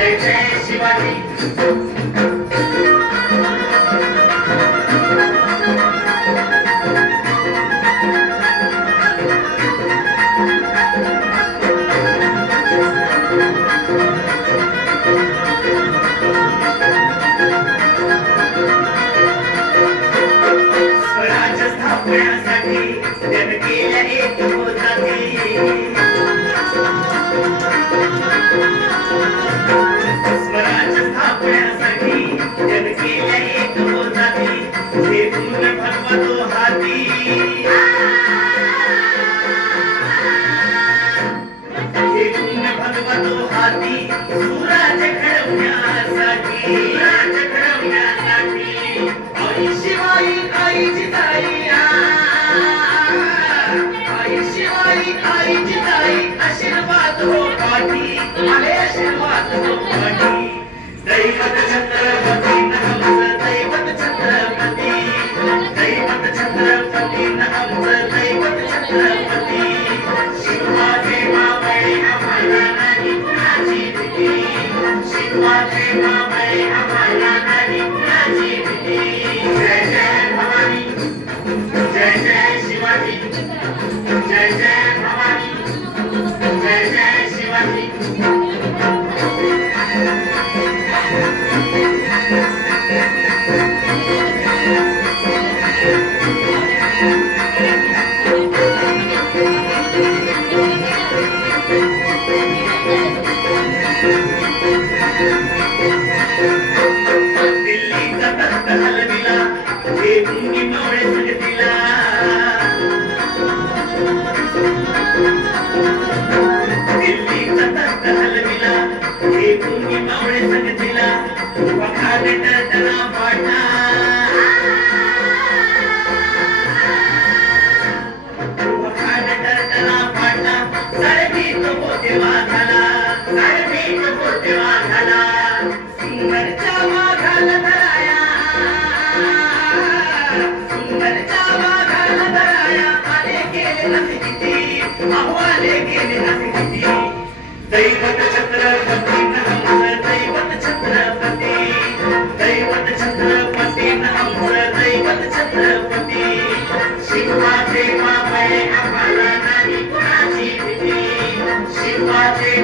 जय जय शिवाजी स्वराज्य स्थापण्यासाठी जग केलं एक होताती स्वराज्य स्थापण्यासाठी जग केलं एक होताती घेऊन भगवतो हाती घेऊन भगवतो हाती सुराज्य घडवण्यासाठी आई शिवाई आई जिजाई आई शिवाई आई जिजाई आशीर्वाद हो पाठी आले आशीर्वाद हो पाठी दैवत छत्रपती नमः दैवत छत्रपती नमः दैवत छत्रपती शिवाजी मावळे आम्हाला नाही कुणाची भीती शिवाजी मावळे आम्हाला नाही कुणाची भीती जय जय भवानी जय जय शिवाजी जय जय भवानी जय जय शिवाजी दिल्लीचा तख्त हलविला घेऊन मावळे संगतीला दिल्लीचा तख्त हलविला घेऊन मावळे संगतीला वखाने टळटळा पाडला वखाने टळटळा पाडला सारखी तो पोतेवा झाला सारखी तो पोतेवा झाला सुंदरच्या वाघाला धराया सुंदरच्या वाघाला धराया आले गेले असे किती आले गेले असे किती दैवत छत्रपती नमः दैवत छत्रपती नमः दैवत छत्रपती शिवाजी मावळे आम्हाला नाही कुणाची भीती शिवाजी